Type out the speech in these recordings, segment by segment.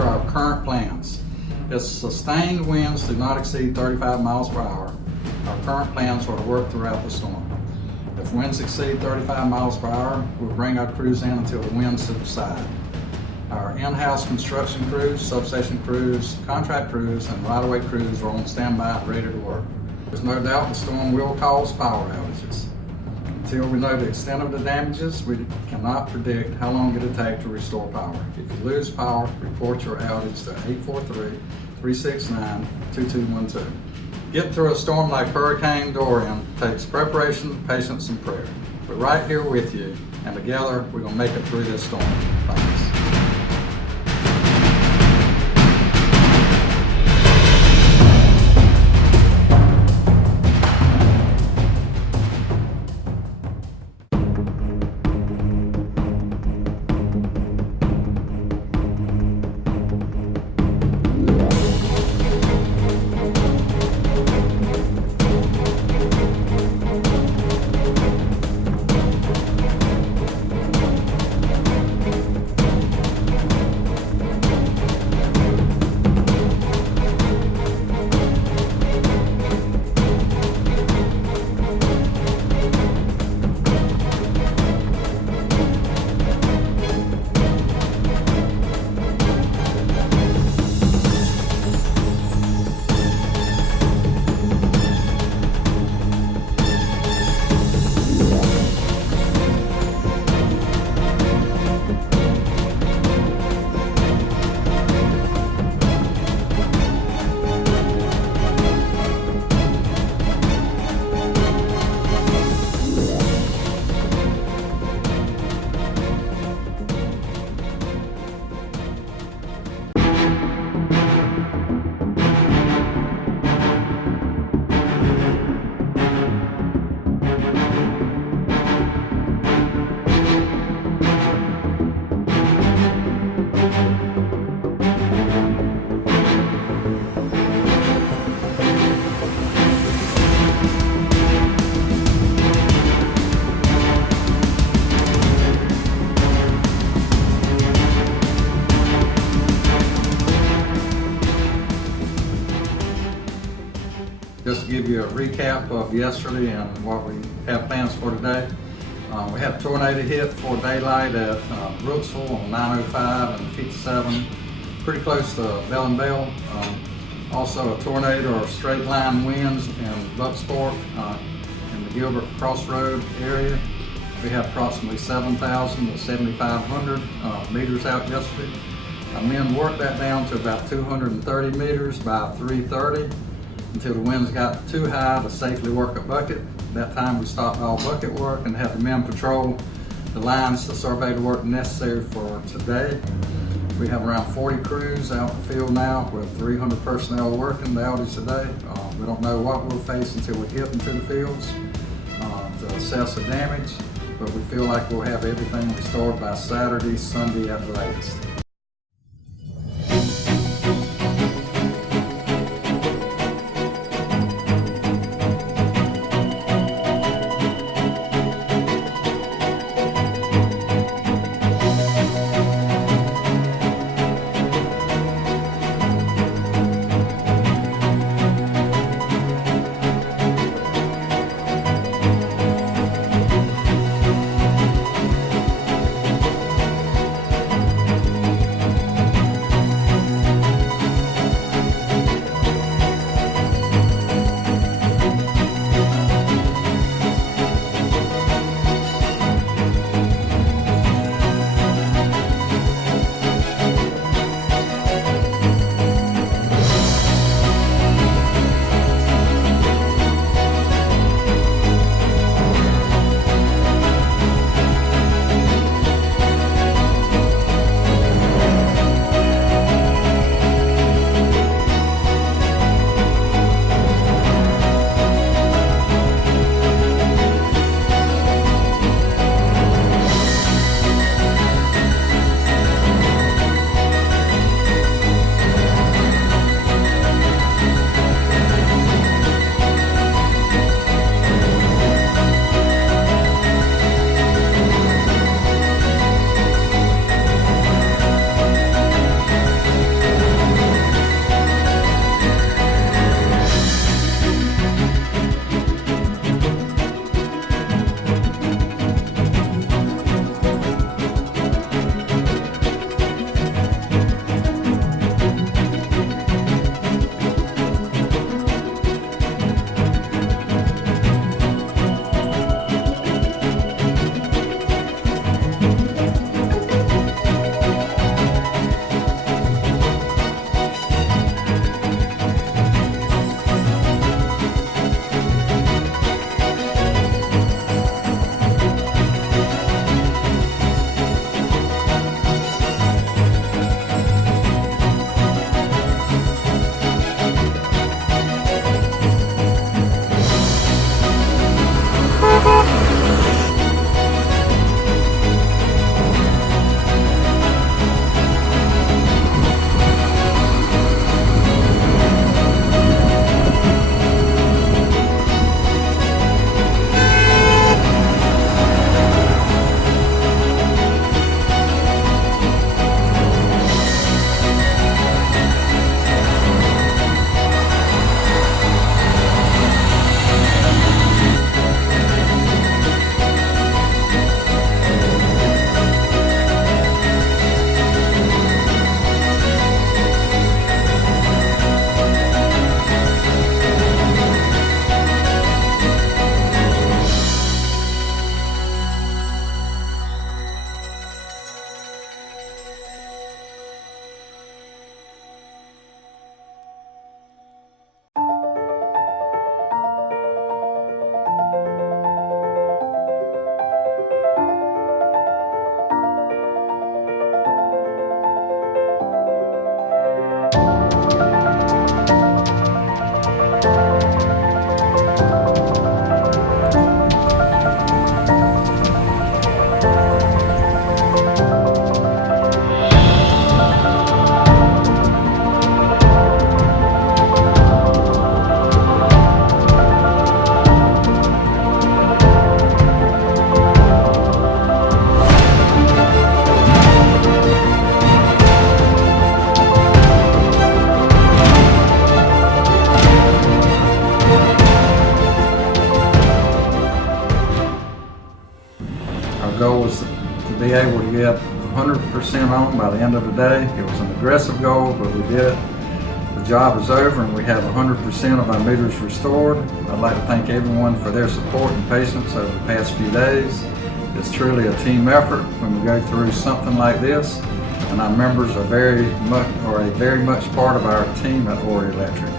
here are our current plans. If sustained winds do not exceed 35 miles per hour, our current plans are to work throughout the storm. If winds exceed 35 miles per hour, we'll bring our crews in until the winds subside. Our in-house construction crews, substation crews, contract crews, and right-of-way crews are on standby and ready to work. There's no doubt the storm will cause power outages. Until we know the extent of the damages, we cannot predict how long it will take to restore power. If you lose power, report your outage to 843-369-2212. Getting through a storm like Hurricane Dorian takes preparation, patience, and prayer. We're right here with you, and together we're going to make it through this storm. Thanks. Just to give you a recap of yesterday and what we have plans for today. We had a tornado hit before daylight at Brooksville on 905 and 57, pretty close to Bell and Bell. Also a tornado or straight line winds in Bucksport in the Gilbert Crossroad area. We had approximately 7,000 to 7,500 meters out yesterday. Our men worked that down to about 230 meters by 3:30. Until the winds got too high to safely work a bucket. At that time we stopped all bucket work and had the men patrol the lines to survey the work necessary for today. We have around 40 crews out in the field now with 300 personnel working the outage today. We don't know what we'll face until we get into the fields to assess the damage, but we feel like we'll have everything restored by Saturday, Sunday at the latest. 100% on by the end of the day. It was an aggressive goal, but we did it. The job is over and we have 100% of our meters restored. I'd like to thank everyone for their support and patience over the past few days. It's truly a team effort when we go through something like this, and our members are very much part of our team at Horry Electric.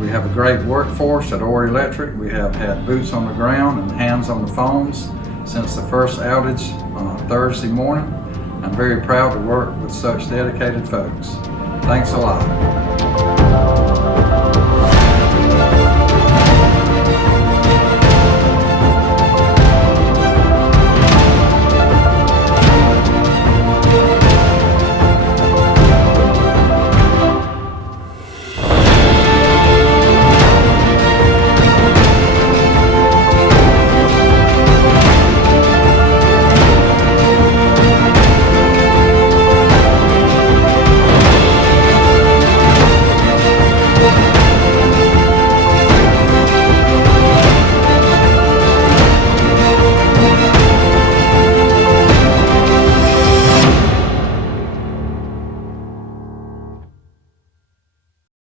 We have a great workforce at Horry Electric. We have had boots on the ground and hands on the phones since the first outage on Thursday morning. I'm very proud to work with such dedicated folks. Thanks a lot.